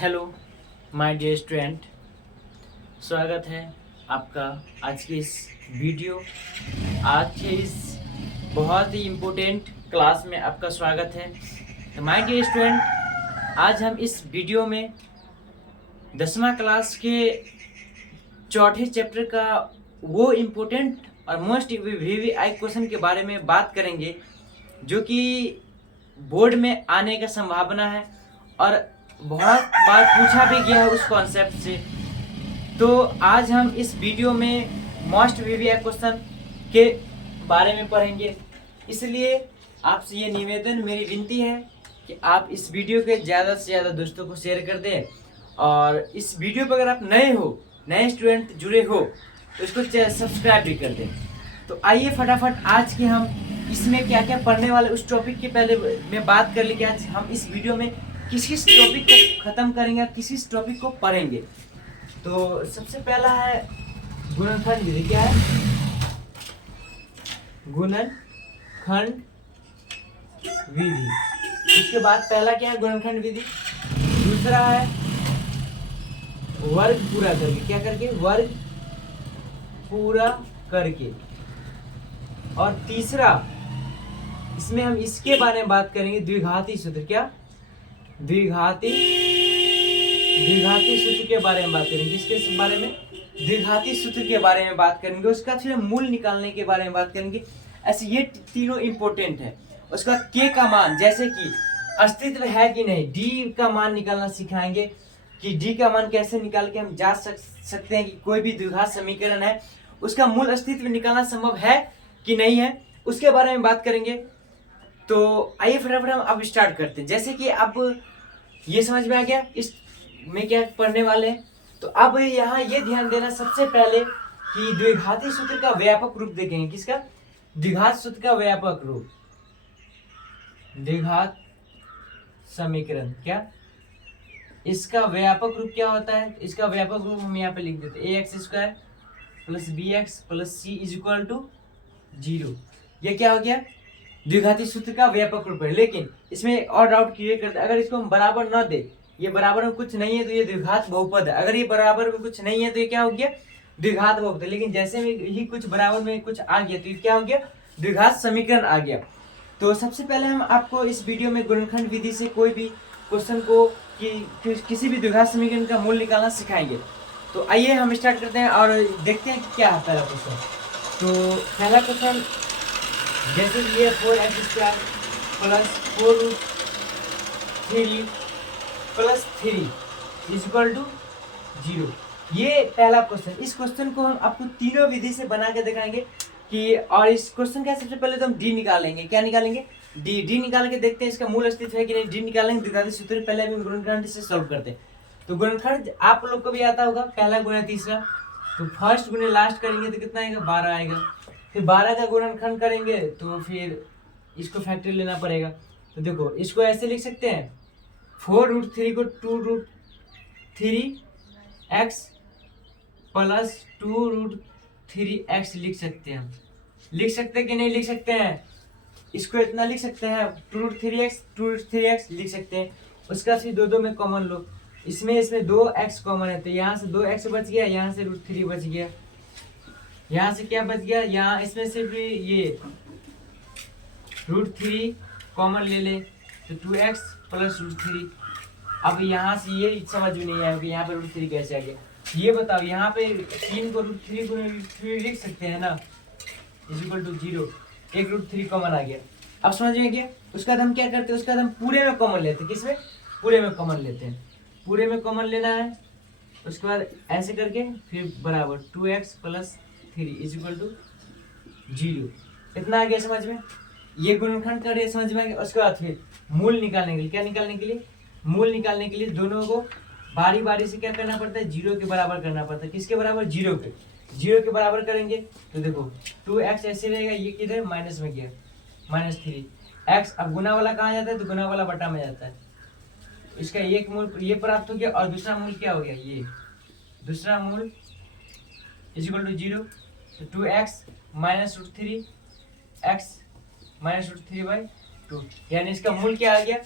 Hello my dear student, स्वागत है आपका आज की इस वीडियो आज के इस बहुत ही इम्पोर्टेंट क्लास में आपका स्वागत है। तो माय डियर स्टूडेंट, आज हम इस वीडियो में 10वां क्लास के चौथे चैप्टर का वो इम्पोर्टेंट और मोस्ट वीवीआई क्वेश्चन के बारे में बात करेंगे जो कि बोर्ड में आने का संभावना है और बहुत बार पूछा भी गया है उस कॉन्सेप्ट से। तो आज हम इस वीडियो में मोस्ट वीवीआई क्वेश्चन के बारे में पढ़ेंगे, इसलिए आपसे ये निवेदन, मेरी विनती है कि आप इस वीडियो के ज़्यादा से ज़्यादा दोस्तों को शेयर कर दें। और इस वीडियो पर अगर आप नए स्टूडेंट जुड़े हो तो इसको सब्सक्राइब भी कर दें। तो आइए फटाफट आज के हम इसमें क्या क्या पढ़ने वाले उस टॉपिक के पहले मैं बात कर ली कि आज हम इस वीडियो में किस टॉपिक को खत्म करेंगे, किस टॉपिक को पढ़ेंगे। तो सबसे पहला है गुणनखंड विधि। क्या है? गुणनखंड विधि। उसके बाद पहला क्या है? गुणनखंड विधि। दूसरा है वर्ग पूरा करके। क्या करके? वर्ग पूरा करके। और तीसरा इसमें हम इसके बारे में बात करेंगे, द्विघाती सूत्र। क्या? द्विघाती सूत्र के बारे में बात करेंगे। किसके बारे में? द्विघाती सूत्र के बारे में बात करेंगे। उसका फिर मूल निकालने के बारे में बात करेंगे। ऐसे ये तीनों इंपॉर्टेंट है। उसका के का मान, जैसे कि अस्तित्व है कि नहीं, डी का मान निकालना सिखाएंगे कि डी का मान कैसे निकाल के हम जांच सकते हैं कि कोई भी द्विघात समीकरण है उसका मूल अस्तित्व निकालना संभव है कि नहीं है, उसके बारे में बात करेंगे। तो आइए फटाफट हम अब स्टार्ट करते हैं। जैसे कि अब ये समझ में आ गया इस में क्या पढ़ने वाले हैं। तो अब यहाँ ये ध्यान देना सबसे पहले कि द्विघाती सूत्र का व्यापक रूप देखेंगे। किसका? द्विघात सूत्र का व्यापक रूप, द्विघात समीकरण। क्या इसका व्यापक रूप क्या होता है? इसका व्यापक रूप हम यहाँ पे लिख देते हैं ax² + bx + c = 0। ये क्या हो गया? द्विघाती सूत्र का व्यापक रूप है। लेकिन इसमें एक और डाउट क्लियर करते हैं, अगर इसको हम बराबर न दे, ये बराबर में कुछ नहीं है तो ये द्विघात बहुपद है। अगर ये बराबर में कुछ नहीं है तो ये क्या हो गया? द्विघात बहुपद। लेकिन जैसे में ही कुछ बराबर में कुछ आ गया तो ये क्या हो गया? द्विघात समीकरण आ गया। तो सबसे पहले हम आपको इस वीडियो में गुणनखंड विधि से कोई भी क्वेश्चन को किसी भी द्विघात समीकरण का मूल निकालना सिखाएंगे। तो आइए हम स्टार्ट करते हैं और देखते हैं कि क्या है पहला क्वेश्चन। तो पहला क्वेश्चन जैसे ये 4x² + 4√3 + 3 = 0। ये पहला क्वेश्चन। इस क्वेश्चन को हम आपको तीनों विधि से बना के दिखाएंगे कि, और इस क्वेश्चन का सबसे पहले तो हम डी निकालेंगे। क्या निकालेंगे? डी निकाल के देखते हैं इसका मूल अस्तित्व है कि नहीं। डी निकालेंगे द्विघाती सूत्र, पहले हम गुणनखंड से सॉल्व करते हैं। तो गुणनखंड आप लोग को भी आता होगा, पहला गुणा तीसरा। तो फर्स्ट गुणे लास्ट करेंगे तो कितना आएगा? 12 आएगा। फिर 12 का गुणनखंड करेंगे तो फिर इसको फैक्टर लेना पड़ेगा। तो देखो इसको ऐसे लिख सकते हैं, 4√3 को 2√3x + 2√3x लिख सकते हैं। लिख सकते हैं कि नहीं लिख सकते हैं? इसको इतना लिख सकते हैं, 2√3x लिख सकते हैं। उसका फिर दो में कॉमन लो। इसमें 2x कॉमन है तो यहाँ से 2x बच गया, यहाँ से √3 बच गया। यहाँ से क्या बच गया? यहाँ इसमें सिर्फ ये √3 कॉमन ले ले तो 2x + √3। अब यहाँ से ये समझ में नहीं आया कि यहाँ पे √3 कैसे आ गया। ये बताओ, यहाँ पे 3 को √3 लिख सकते हैं ना, = 0। एक √3 कॉमन आ गया। अब समझ में गया? उसके बाद हम क्या करते हैं? उसके बाद हम पूरे में कॉमन लेते हैं। किसमें? पूरे में कॉमन लेते हैं। पूरे में कॉमन लेना है। उसके बाद ऐसे करके फिर बराबर 2x + 3 = 0। इतना आ गया समझ में? ये गुणनखंड कर समझ में आ गया। उसके बाद फिर मूल निकालने के लिए, क्या निकालने के लिए? मूल निकालने के लिए दोनों को बारी बारी से क्या करना पड़ता है? 0 के बराबर करना पड़ता है। किसके बराबर? 0 के। 0 के बराबर करेंगे तो देखो 2x ऐसे रहेगा, ये किधर माइनस में गया, -3 x। अब गुना वाला कहाँ जाता है? तो गुना वाला बटा में जाता है। इसका एक मूल ये प्राप्त हो गया और दूसरा मूल क्या हो गया? ये दूसरा मूल = 0। तो 2x - √3 x - √3/2, यानी इसका मूल क्या आ गया?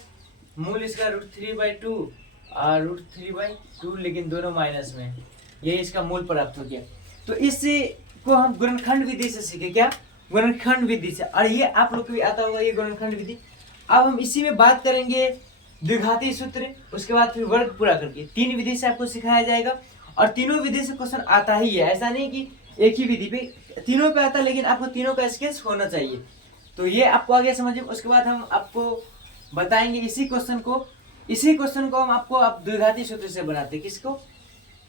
मूल इसका √3/2 √3/2, लेकिन दोनों माइनस में, ये इसका मूल प्राप्त हो गया। तो इससे को हम गुणनखंड विधि से सीखे, क्या, गुणनखंड विधि से, और ये आप लोग को भी आता होगा ये गुणनखंड विधि। अब हम इसी में बात करेंगे द्विघाती सूत्र, उसके बाद फिर वर्ग पूरा करके, 3 विधि से आपको सिखाया जाएगा, और तीनों विधि से क्वेश्चन आता ही है, ऐसा नहीं कि एक ही विधि पे, तीनों पे आता है, लेकिन आपको तीनों का स्केच होना चाहिए। तो ये आपको आगे समझ में। उसके बाद हम आपको बताएंगे इसी क्वेश्चन को हम आपको अब द्विघाती सूत्र से बनाते हैं। किसको?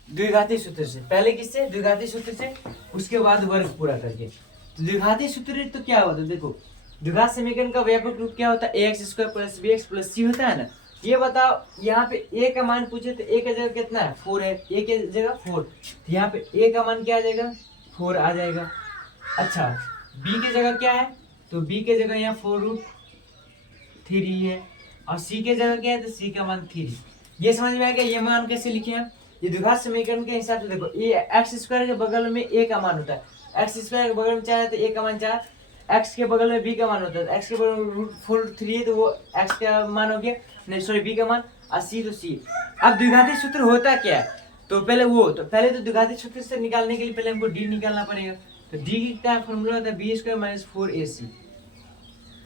द्विघाती सूत्र से। पहले किससे? द्विघाती सूत्र से, उसके बाद वर्ग पूरा करके। तो द्विघाती सूत्र तो क्या होता है, देखो द्विघात समीकरण का व्यापक रूप क्या होता है, ax² + bx + c होता है ना। ये बताओ, यहाँ पे a का मान पूछे तो a की जगह कितना है, 4 है, a की जगह 4, तो यहाँ पे a का मान क्या आ जाएगा, 4 आ जाएगा। अच्छा, b की जगह क्या है, तो b की जगह यहाँ 4√3 है, और c की जगह क्या है, तो c का मान 3। ये समझ में आ गया। ये मान कैसे लिखे हैं, ये द्विघात समीकरण के हिसाब से देखो, ये x² के बगल में a का मान होता है, x² के बगल में 4 है तो a का मान 4, x के बगल में b का मान होता है, x के बगल में √4 है तो वो x का मान हो गया, नहीं सॉरी b का मान, और c तो c। अब द्विघाती सूत्र होता क्या है, तो पहले तो द्विघाती सूत्र से निकालने के लिए पहले हमको d निकालना पड़ेगा। तो d का फॉर्मूला होता है b² - 4ac।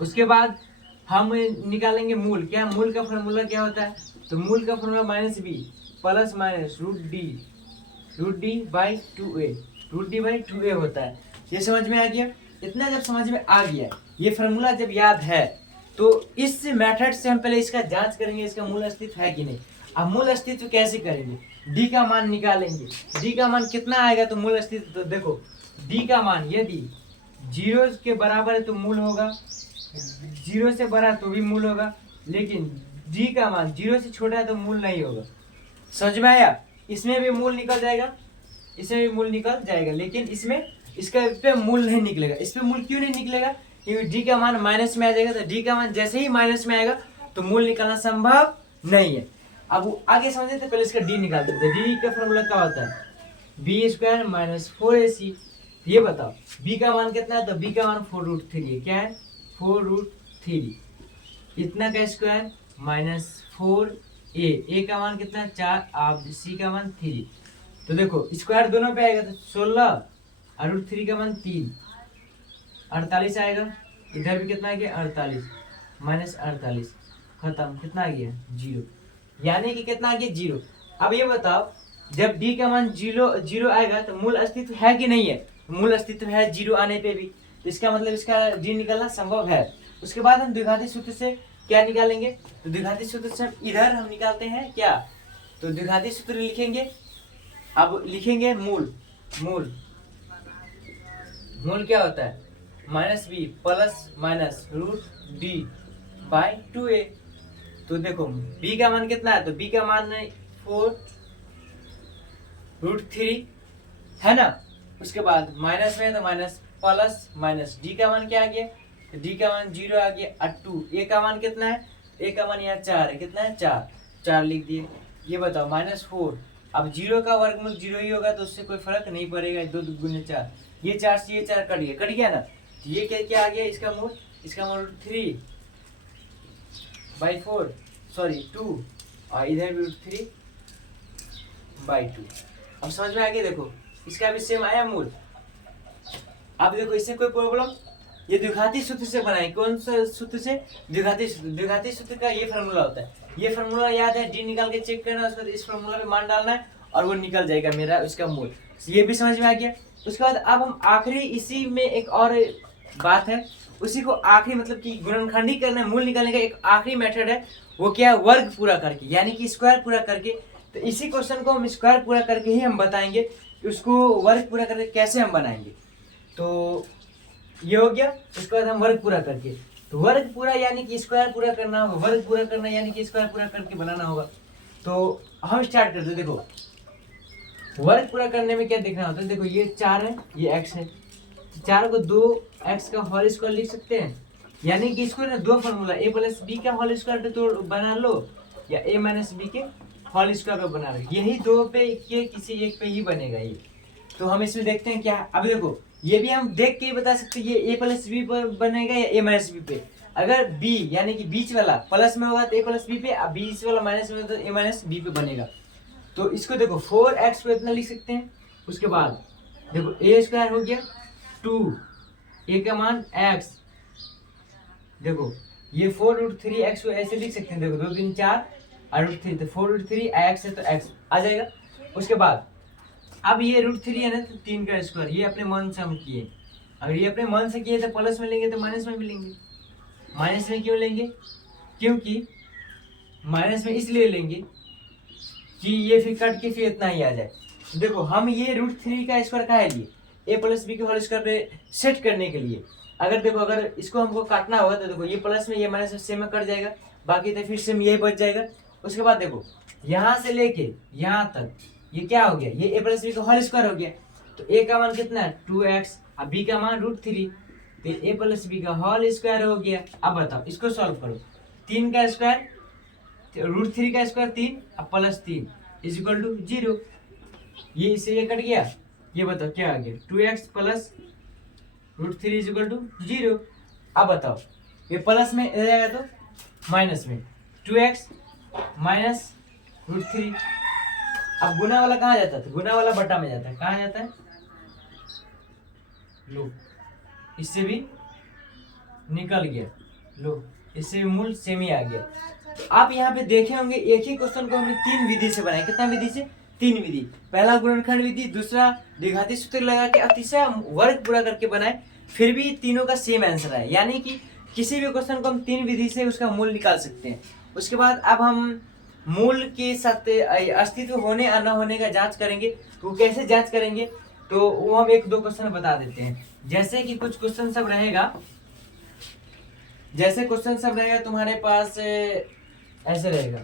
उसके बाद हम निकालेंगे मूल, क्या मूल का फॉर्मूला क्या होता है, तो मूल का फॉर्मूला -b + √d/2a, √d/2a होता है। ये समझ में आ गया। इतना जब समझ में आ गया, ये फॉर्मूला जब याद है, तो इस मेथड से हम पहले इसका जांच करेंगे, इसका मूल अस्तित्व है कि नहीं। अब मूल अस्तित्व कैसे करेंगे, d का मान निकालेंगे, d का मान कितना आएगा, तो मूल अस्तित्व, तो देखो d का मान यदि 0 के बराबर है तो मूल होगा, 0 से बड़ा तो भी मूल होगा, लेकिन d का मान 0 से छोटा है तो मूल नहीं होगा। समझ में आया। इसमें भी मूल निकल जाएगा, इसमें भी मूल निकल जाएगा, लेकिन इसमें इसका पे मूल नहीं निकलेगा। इस पे मूल क्यों नहीं निकलेगा, क्योंकि d का मान माइनस में आ जाएगा, तो d का मान जैसे ही माइनस में आएगा तो मूल निकालना संभव नहीं है। अब वो आगे समझते थे, पहले इसका d निकाल देते। d का फॉर्मूला क्या होता है, b² - 4ac। ये बताओ b का मान कितना है, तो b का मान 4√3 है, क्या है 4√3, इतना का स्क्वायर -4a, का मान कितना है 4, अब c का मान 3। तो देखो स्क्वायर दोनों पे आएगा तो 16, और √3 का मान 3, 48 आएगा। इधर भी कितना आ गया 48, -48, खत्म, कितना आ गया 0, यानी कि कितना आ गया 0। अब ये बताओ, जब d का मान 0 आएगा तो मूल अस्तित्व है कि नहीं है, मूल अस्तित्व है 0 आने पे भी, तो इसका मतलब इसका d निकालना संभव है। उसके बाद हम द्विघाती सूत्र से क्या निकालेंगे, तो द्विघाती सूत्र से इधर हम निकालते हैं क्या, तो द्विघाती सूत्र लिखेंगे। अब लिखेंगे मूल क्या होता है, -b + -√d/2a। तो देखो b का मान कितना है, तो b का मान 4√3 है ना। उसके बाद माइनस में तो माइनस, प्लस माइनस, d का मान क्या आ गया, तो d का मान 0 आ गया, और 2, a का मान कितना है, a का मान यहाँ 4 है, कितना है 4 लिख दिए। ये बताओ -4, अब 0 का वर्गमूल 0 ही होगा तो उससे कोई फर्क नहीं पड़ेगा, 2 × 4, ये 4 से ये 4 कट गया ना। तो ये क्या आ गया, इसका मूल 3/4 सॉरी 2, और इधर भी 3/2। अब समझ में आ गया। देखो इसका भी सेम आया मूल। अब देखो इससे कोई प्रॉब्लम, ये द्विघाती सूत्र से बनाए, कौन सा सूत्र से, द्विघाती सूत्र का ये फॉर्मूला होता है। ये फॉर्मूला याद है, d निकाल के चेक करना, उसके बाद इस फॉर्मूला पे मान डालना है और वो निकल जाएगा मेरा उसका मूल। ये भी समझ में आ गया। उसके बाद अब हम आखिरी, इसी में एक और बात है, उसी को आखिरी मतलब कि गुणनखंडी करना है, मूल निकालने का एक आखिरी मेथड है, वो क्या है, वर्ग पूरा करके, यानी कि स्क्वायर पूरा करके। तो इसी क्वेश्चन को हम स्क्वायर पूरा करके ही हम बताएंगे कि उसको वर्ग पूरा करके कैसे हम बनाएंगे। तो ये हो गया। उसके बाद हम वर्ग पूरा करके, तो वर्ग पूरा यानी कि स्क्वायर पूरा करना होगा, वर्ग पूरा करना यानी कि स्क्वायर पूरा करके बनाना होगा। तो हम स्टार्ट करते हैं। देखो वर्ग पूरा करने में क्या देखना होता है, देखो ये 4 है, ये x है, 4 को 2x का होल स्क्वायर लिख सकते हैं, यानी कि इसको ना दो फॉर्मूला a + b का होल स्क्वायर पे तो बना लो, या a - b के होल स्क्वायर पे बना लो, यही दो पे के किसी एक पे ही बनेगा ये। तो हम इसमें देखते हैं क्या। अब देखो ये भी हम देख के ही बता सकते हैं, ये a + b पर बनेगा या a - b पे। अगर b यानी कि बीच वाला प्लस में होगा तो a प्लस बी पे, अब बीच वाला माइनस में होगा तो a माइनस बी पे बनेगा। तो इसको देखो 4x को इतना लिख सकते हैं। उसके बाद देखो a स्क्वायर हो गया 2, a का मान x, देखो ये 4√3x को ऐसे लिख सकते हैं, देखो 2 3 4 और √3, तो 4√3 x है तो x आ जाएगा। उसके बाद अब ये √3 है ना, तो 3 का स्क्वायर, ये अपने मन से हम किए। अगर ये अपने मन से किए तो प्लस में लेंगे तो माइनस में भी लेंगे। माइनस में क्यों लेंगे? क्योंकि माइनस में इसलिए लेंगे कि ये फिर कट के फिर इतना ही आ जाए। देखो हम ये √3 का स्क्वायर काहे लिए? a प्लस बी के होल स्क्वायर पे सेट करने के लिए। अगर देखो अगर इसको हमको काटना होगा तो देखो ये प्लस में ये माइनस में सेम में कट जाएगा, बाकी तो फिर सेम यही बच जाएगा। उसके बाद देखो यहाँ से लेके यहाँ तक ये क्या हो गया, ये a प्लस बी का होल स्क्वायर हो गया। तो a का मान कितना है 2x और b का मान √3, तो a प्लस बी का होल स्क्वायर हो गया। अब बताओ इसको सॉल्व करो, 3 का स्क्वायर √3 का स्क्वायर 3 और प्लस 3 इज इक्वल टू 0। ये इससे ये कट गया, ये बताओ क्या आ गया 2x plus √3 is equal to 0। अब बताओ ये प्लस में रहेगा तो माइनस में 2x माइनस √3। अब गुना वाला कहाँ जाता है? गुना वाला बटा में जाता है। कहाँ जाता है? लो इससे भी निकल गया, लो इससे भी मूल सेम ही आ गया। तो आप यहाँ पे देखे होंगे एक ही क्वेश्चन को हमने 3 विधि से बनाया। कितना विधि से? 3 विधि। पहला गुणनखंड विधि, दूसरा द्विघाती सूत्र लगा के, और तीसरा वर्ग पूरा करके बनाए, फिर भी तीनों का सेम आंसर है। यानी कि किसी भी क्वेश्चन को हम 3 विधि से उसका मूल निकाल सकते हैं। उसके बाद अब हम मूल के साथ अस्तित्व होने और न होने का जांच करेंगे। तो कैसे जांच करेंगे तो वो हम 1-2 क्वेश्चन बता देते हैं। जैसे कि कुछ क्वेश्चन सब रहेगा, जैसे क्वेश्चन सब रहेगा तुम्हारे पास ऐसे रहेगा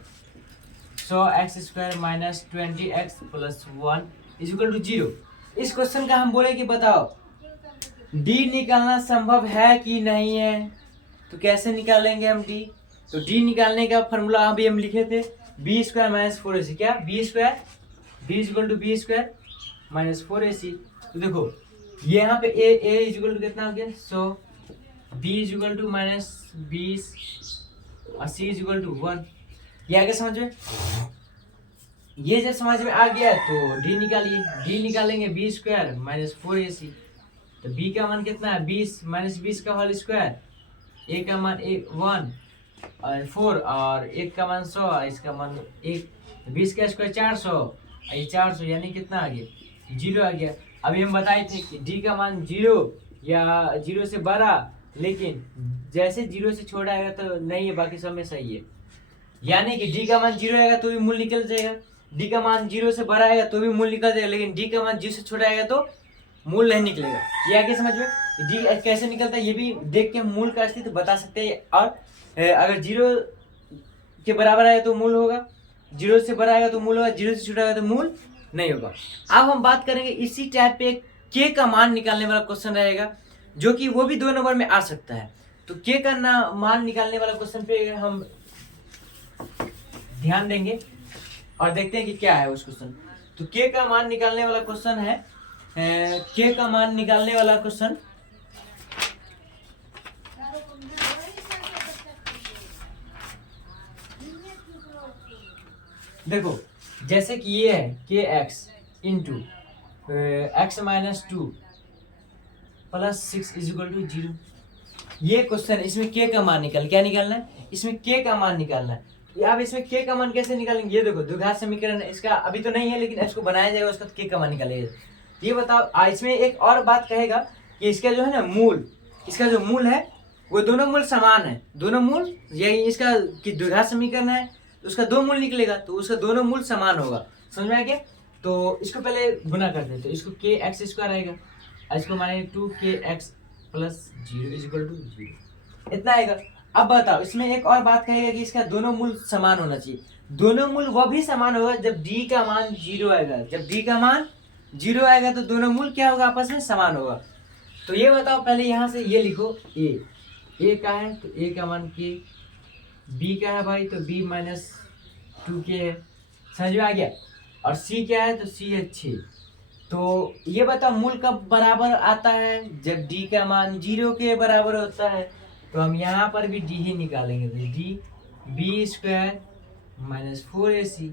100x² minus 20x plus 1 is equal to 0। इस क्वेश्चन का हम बोले कि बताओ d निकालना संभव है कि नहीं है। तो कैसे निकालेंगे हम d? तो d निकालने का फॉर्मूला अभी हम लिखे थे b² माइनस 4ac। क्या b² d is equal to b² minus 4ac। तो देखो ये यहाँ पे a इज इक्वल टू कितना हो गया 100, b is equal to minus 20 और c इज इक्वल टू 1। ये आगे समझ में? ये जब समझ में आ गया तो d निकालिए। d निकालेंगे b² माइनस 4ac। तो b का मान कितना है 20 माइनस 20 का होल स्क्वायर, a का मान 1 और 4 और 1 का मान 100, इसका मान 1, 20 का स्क्वायर 400 और ये 400 यानी कितना आ गया 0 आ गया। अभी हम बताए थे कि d का मान 0 या 0 से बड़ा, लेकिन जैसे 0 से छोटा आएगा तो नहीं है, बाकी सब में सही है। यानी कि d का मान 0 आएगा तो भी मूल निकल जाएगा, d का मान 0 से बड़ा आएगा तो भी मूल निकल जाएगा, लेकिन d का मान 0 से छोटा आएगा तो मूल नहीं निकलेगा। ये आगे समझ में? d कैसे निकलता है ये भी देख के हम मूल का अस्तित्व बता सकते हैं। और अगर 0 के बराबर आएगा तो मूल होगा, 0 से बड़ा आएगा तो मूल होगा, 0 से छोटा आएगा तो मूल नहीं होगा। अब हम बात करेंगे इसी टाइप पे k का मान निकालने वाला क्वेश्चन रहेगा, जो कि वो भी 2 नंबर में आ सकता है। तो k का मान निकालने वाला क्वेश्चन पे हम ध्यान देंगे और देखते हैं कि क्या है उस क्वेश्चन। तो k का मान निकालने वाला क्वेश्चन है, k का मान निकालने वाला क्वेश्चन देखो जैसे कि ये है kx into x minus 2 plus 6 is equal to 0। ये क्वेश्चन, इसमें k का मान क्या निकालना है? इसमें k का मान निकालना है। अब इसमें k का मान कैसे निकालेंगे? ये देखो द्विघात समीकरण इसका अभी तो नहीं है, लेकिन इसको बनाया जाएगा, उसका k का मान निकालेगा। ये बताओ इसमें एक और बात कहेगा कि इसका जो है ना मूल, इसका जो मूल है वो दोनों मूल समान है। दोनों मूल, यही इसका कि द्विघात समीकरण है तो उसका 2 मूल निकलेगा, तो उसका दोनों मूल समान होगा। समझ में आ गया? तो इसको पहले गुना कर देते, तो इसको kx² आएगा, इसको मानेंगे 2kx plus 0 is equal to 0, इतना आएगा। अब बताओ इसमें एक और बात कहेगा कि इसका दोनों मूल समान होना चाहिए। दोनों मूल वो भी समान होगा जब d का मान 0 आएगा। जब d का मान 0 आएगा तो दोनों मूल क्या होगा? आपस में समान होगा। तो ये बताओ पहले यहाँ से ये लिखो a का है तो a का मान k, b का है भाई तो b माइनस 2k है। समझ में आ गया? और c क्या है तो c है 6। तो ये बताओ मूल कब बराबर आता है? जब d का मान 0 के बराबर होता है। तो हम यहाँ पर भी डी ही निकालेंगे, तो D B square minus 4ac।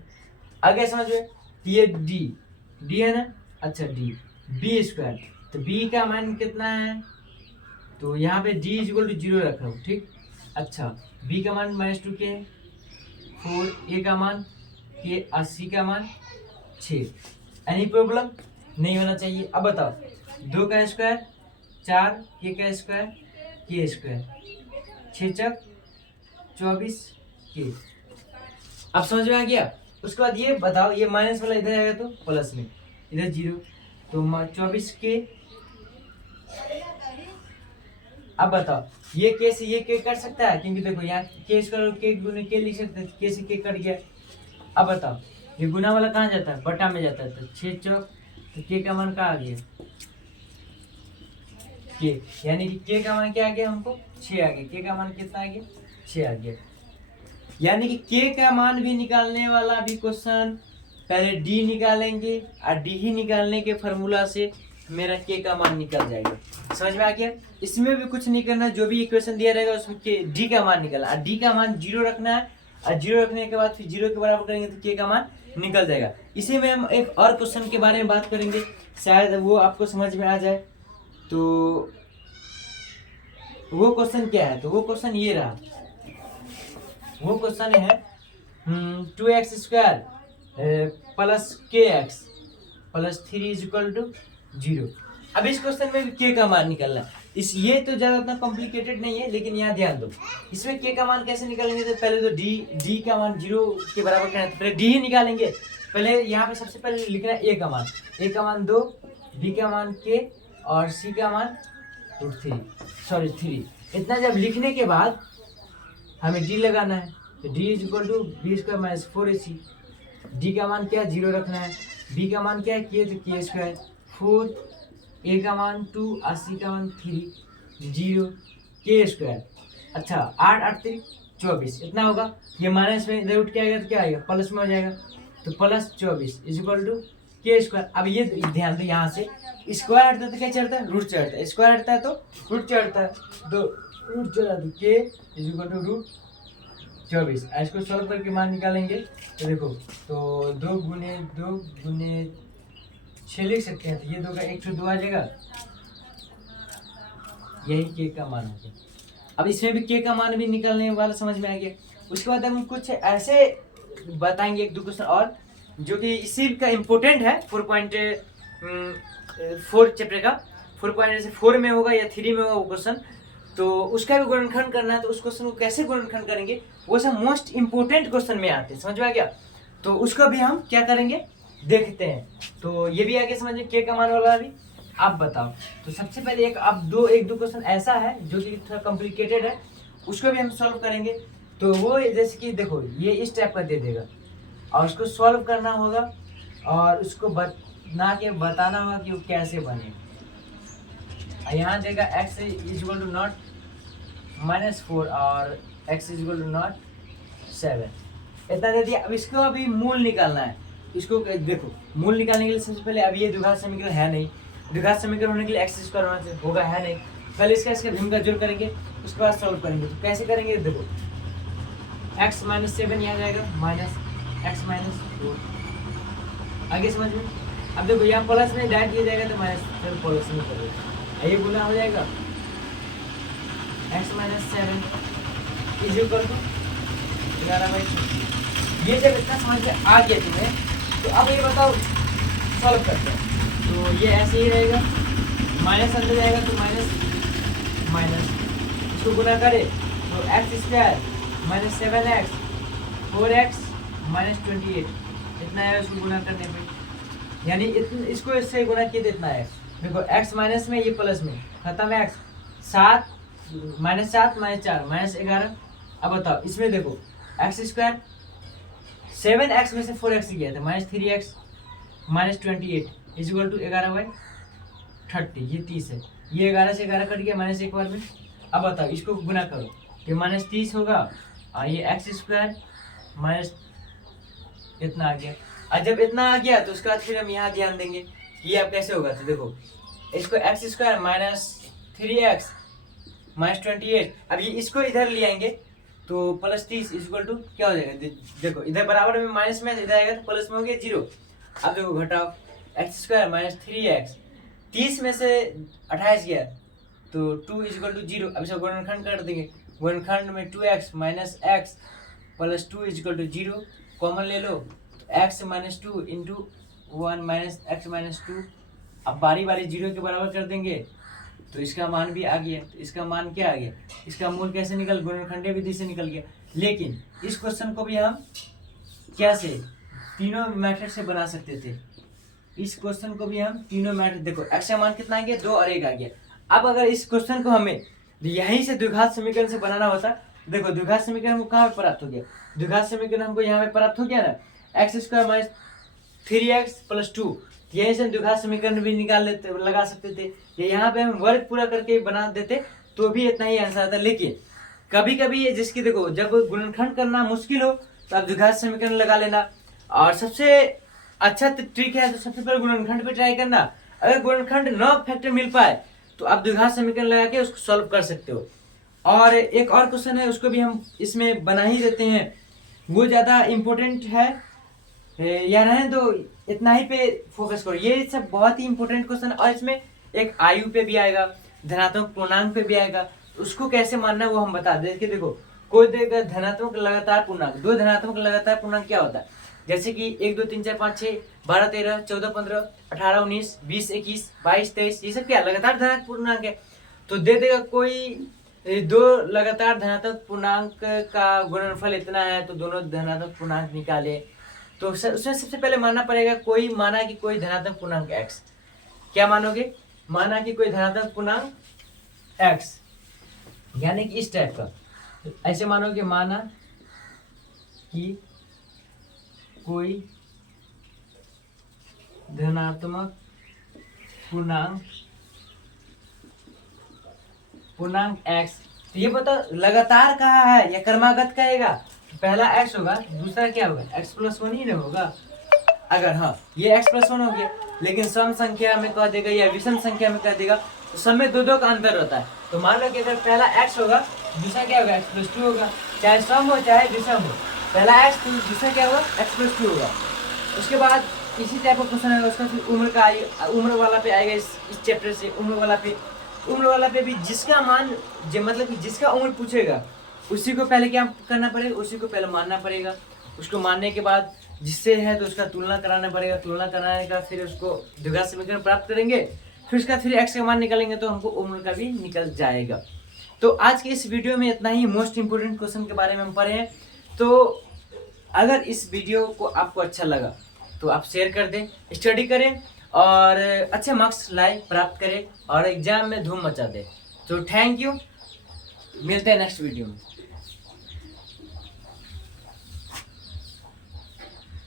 आगे समझ में, ये डी है ना, अच्छा डी बी स्क्वायर, तो बी का मान कितना है, तो यहाँ पे डी इक्वल टू 0 रख रहा हूँ, ठीक। अच्छा बी का मान -2 के है, 4 ए का मान के, 80 का मान 6। एनी प्रॉब्लम नहीं होना चाहिए। अब बताओ 2 का स्क्वायर 4, के का स्क्वायर के स्क्वायर, 6 चक 24 के। अब समझ में आ गया। उसके बाद ये बताओ, ये माइनस वाला इधर आएगा तो प्लस में, इधर 0, तो 24 के। अब बताओ ये के से ये के कट सकता है, क्योंकि देखो यहाँ के स्क्वायर के गुने के लिख सकते हैं, के से के कट गया। अब बताओ ये गुना वाला कहाँ जाता है, बटा में जाता है, तो 6 चौक, तो के का मान कहाँ आ गया, के, यानी कि के का मान क्या आ गया, हमको 6 आ गया। के का मान कितना आ गया, 6 आ गया। यानी कि के का मान भी निकालने वाला भी क्वेश्चन पहले डी निकालेंगे, और डी ही निकालने के फॉर्मूला से मेरा के का मान निकल जाएगा। समझ में आ गया। इसमें भी कुछ नहीं करना, जो भी इक्वेशन दिया रहेगा उसमें के डी का मान निकालना, और डी का मान 0 रखना है, और 0 रखने के बाद फिर 0 के बराबर करेंगे तो के का मान निकल जाएगा। इसी में हम एक और क्वेश्चन के बारे में बात करेंगे, शायद वो आपको समझ में आ जाए। तो वो क्वेश्चन क्या है, तो वो क्वेश्चन ये रहा, वो क्वेश्चन है 2x square plus k x plus 3 is equal to 0। अब इस क्वेश्चन में के का मान निकालना है। इस ये तो ज्यादा उतना कॉम्प्लिकेटेड नहीं है, लेकिन यहाँ ध्यान दो, इसमें के का मान कैसे निकालेंगे, तो पहले तो डी का मान 0 के बराबर करना है, तो पहले डी ही निकालेंगे। पहले यहाँ पे सबसे पहले लिखना है ए का मान, ए का मान 2, बी का मान के, और सी का मान 3। इतना जब लिखने के बाद हमें डी लगाना है, तो D is equal to B square minus 4ac। D का मान क्या, 0 रखना है, बी का मान क्या है, के, तो के स्क्वायर 4, ए का मान 2, 80 का मान 3, 0 के स्क्वायर। अच्छा 8 8 3 24, इतना होगा। ये माइनस में इधर उठ के आएगा तो क्या आएगा, प्लस में हो जाएगा, तो प्लस 24 इज इक्वल टू के स्क्वायर। अब ये ध्यान दो, यहाँ से स्क्वायर हटता है तो क्या चढ़ता है, रूट चढ़ता है, स्क्वायर हटता है तो रूट चढ़ता है, तो रूट चढ़ा दो, के इज इक्वल टू रूट 24। इसको सॉल्व करके मान निकालेंगे, तो देखो, तो 2 गुने 6 लिख सकते हैं, तो ये 2 का 102 आ जाएगा, यही के का मान हो गया। अब इसमें भी के का मान भी निकालने वाला समझ में आ गया। उसके बाद हम कुछ ऐसे बताएंगे, एक दो क्वेश्चन और, जो कि इसी का इम्पोर्टेंट है, 4.4 चैप्टर का, 4.4 में होगा या 3 में होगा वो क्वेश्चन, तो उसका भी गुणनखंड करना है। तो उस क्वेश्चन को कैसे गुणनखंड करेंगे, वो सब मोस्ट इंपोर्टेंट क्वेश्चन में आते हैं, समझ में आ गया। तो उसको भी हम क्या करेंगे, देखते हैं। तो ये भी आगे समझिए, के का मान वाला भी। आप बताओ, तो सबसे पहले एक दो क्वेश्चन ऐसा है जो कि थोड़ा कॉम्प्लिकेटेड है, उसको भी हम सॉल्व करेंगे। तो वो जैसे कि देखो, ये इस टाइप का दे देगा, और उसको सॉल्व करना होगा, और उसको बना के बताना होगा कि वो कैसे बने। यहाँ देगा x is equal to not -4 और x is equal to not 7, इतना दे दिया। अब इसको अभी मूल निकालना है। इसको देखो, मूल निकालने के लिए सबसे पहले, अब ये द्विघात समीकरण है नहीं, द्विघात समीकरण होने के लिए x स्क्वायर होगा, है नहीं। पहले इसका भिन्न का जोड़ करेंगे, उसके बाद सॉल्व करेंगे। तो कैसे करेंगे, देखो x माइनस 7 यहाँ जाएगा, माइनस x माइनस 4, आगे समझ में। अब देखो यहाँ प्लस में डायरेक्ट दिया जाएगा, तो माइनस प्लस में करेगा, ये गुना हो जाएगा, x minus 7 is equal to 11/2। ये जब इतना समझ में आ गया तुम्हें, तो अब ये बताओ सॉल्व करते हैं। तो ये ऐसे ही रहेगा, माइनस अंदर जाएगा तो माइनस माइनस, इसको गुना करे तो x square minus 7x 4x minus 28, इतना है उसको गुना करने पे, यानी इसको इससे गुना किए तो इतना है। देखो x माइनस में, ये प्लस में, खत्म x, 7 माइनस 4 माइनस 11। अब बताओ इसमें देखो x स्क्वायर 7x में से 4x गया था, minus 3x minus 28 is equal to 11/30, ये 30 है। ये 11 से 11 कट गया माइनस एक बार में। अब बताओ इसको गुना करो, ये माइनस 30 होगा, और ये x स्क्वायर माइनस इतना आ गया। और जब इतना आ गया तो उसके बाद फिर हम यहाँ ध्यान देंगे ये अब कैसे होगा। तो देखो इसको x स्क्वायर माइनस 3x -28। अब ये इसको इधर ले आएंगे तो +30 इक्वल टू क्या हो जाएगा, देखो इधर बराबर में माइनस में, इधर आएगा तो प्लस में हो गया 0। अब देखो घटाओ, x² - 3x, 30 में से 28 गया तो 2 इक्वल टू 0। अब इसका गुणनखंड कर देंगे, गुणनखंड में 2x - x + 2 equal to 0, common ले लो, x - 2 इंटू 1 - x - 2। अब बारी बारी 0 के बराबर कर देंगे तो इसका मान भी आ गया। तो इसका मान क्या आ गया, इसका मूल कैसे निकल, गुणनखंडीय विधि से निकल गया। लेकिन इस क्वेश्चन को भी हम क्या से, तीनों मेथड से बना सकते थे। इस क्वेश्चन को भी हम तीनों मेथड, देखो x का मान कितना आ गया, 2 और 1 आ गया। अब अगर इस क्वेश्चन को हमें यहीं से द्विघात समीकरण से बनाना होता, देखो द्विघात समीकरण हमको कहाँ पे प्राप्त हो गया, द्विघात समीकरण हमको यहाँ पे प्राप्त हो गया ना, x² - 3x + 2। यहीं से हम द्विघात समीकरण भी निकाल लेते, लगा सकते थे, ये यहाँ पे हम वर्ग पूरा करके बना देते तो भी इतना ही आंसर आता। लेकिन कभी कभी जिसकी देखो जब गुणनखंड करना मुश्किल हो तो आप द्विघात समीकरण लगा लेना, और सबसे अच्छा ट्रिक है तो सबसे पहले गुणनखंड पे ट्राई करना। अगर गुणनखंड न फैक्टर मिल पाए तो आप द्विघात समीकरण लगा के उसको सॉल्व कर सकते हो। और एक और क्वेश्चन है उसको भी हम इसमें बना ही देते हैं, वो ज़्यादा इम्पोर्टेंट है या नहीं, तो इतना ही पे फोकस करो। ये सब बहुत ही इंपॉर्टेंट क्वेश्चन, और इसमें एक आयु पे भी आएगा, धनात्मक पूर्णांक पे भी आएगा, उसको कैसे मानना है वो हम बता दें। देखो कोई देगा धनात्मक लगातार पूर्णांक, 2 धनात्मक लगातार पूर्णांक क्या होता है, जैसे कि 1 2 3 4 5 6 12 13 14 15 18 19 20 21 22 23, ये सब क्या लगातार धनात्मक पूर्णांक है। तो दे देगा कोई 2 लगातार धनात्मक पूर्णांक का गुणनफल इतना है तो दोनों धनात्मक पूर्णांक निकाले। तो उसमें सबसे पहले मानना पड़ेगा, कोई माना कि कोई धनात्मक पूर्णांक x, क्या मानोगे, माना कि कोई धनात्मक पूर्णांक x, यानी कि इस टाइप का, तो ऐसे मानोगे, माना कि कोई धनात्मक पूर्णांक x, तो ये बताओ लगातार कहाँ है या क्रमागत कहेगा, पहला x होगा दूसरा क्या होगा, x+1 ही ना होगा। अगर हाँ ये x+1 हो गया, लेकिन सम संख्या में कह देगा या विषम संख्या में कह देगा तो सब में 2 2 का अंतर होता है। तो मान लो कि अगर पहला x होगा दूसरा क्या होगा, x+2 होगा, चाहे सम हो चाहे विषम हो, पहला x तो दूसरा क्या होगा, x+2 होगा। उसके बाद इसी टाइप का क्वेश्चन है, उसका फिर उम्र का उम्र वाला पे आएगा, इस चैप्टर से उम्र वाला पे भी जिसका मान मतलब कि जिसका उम्र पूछेगा उसी को पहले क्या करना पड़ेगा, उसी को पहले मानना पड़ेगा। उसको मानने के बाद जिससे है तो उसका तुलना कराना पड़ेगा, तुलना कराने का फिर उसको द्विघात समीकरण प्राप्त करेंगे, फिर उसका फिर x का मान निकालेंगे तो हमको उम्र का भी निकल जाएगा। तो आज के इस वीडियो में इतना ही मोस्ट इंपोर्टेंट क्वेश्चन के बारे में हम पढ़े हैं। तो अगर इस वीडियो को आपको अच्छा लगा तो आप शेयर कर दें, स्टडी करें और अच्छे मार्क्स लाए प्राप्त करें और एग्जाम में धूम मचा दें। तो थैंक यू, मिलते हैं नेक्स्ट वीडियो में।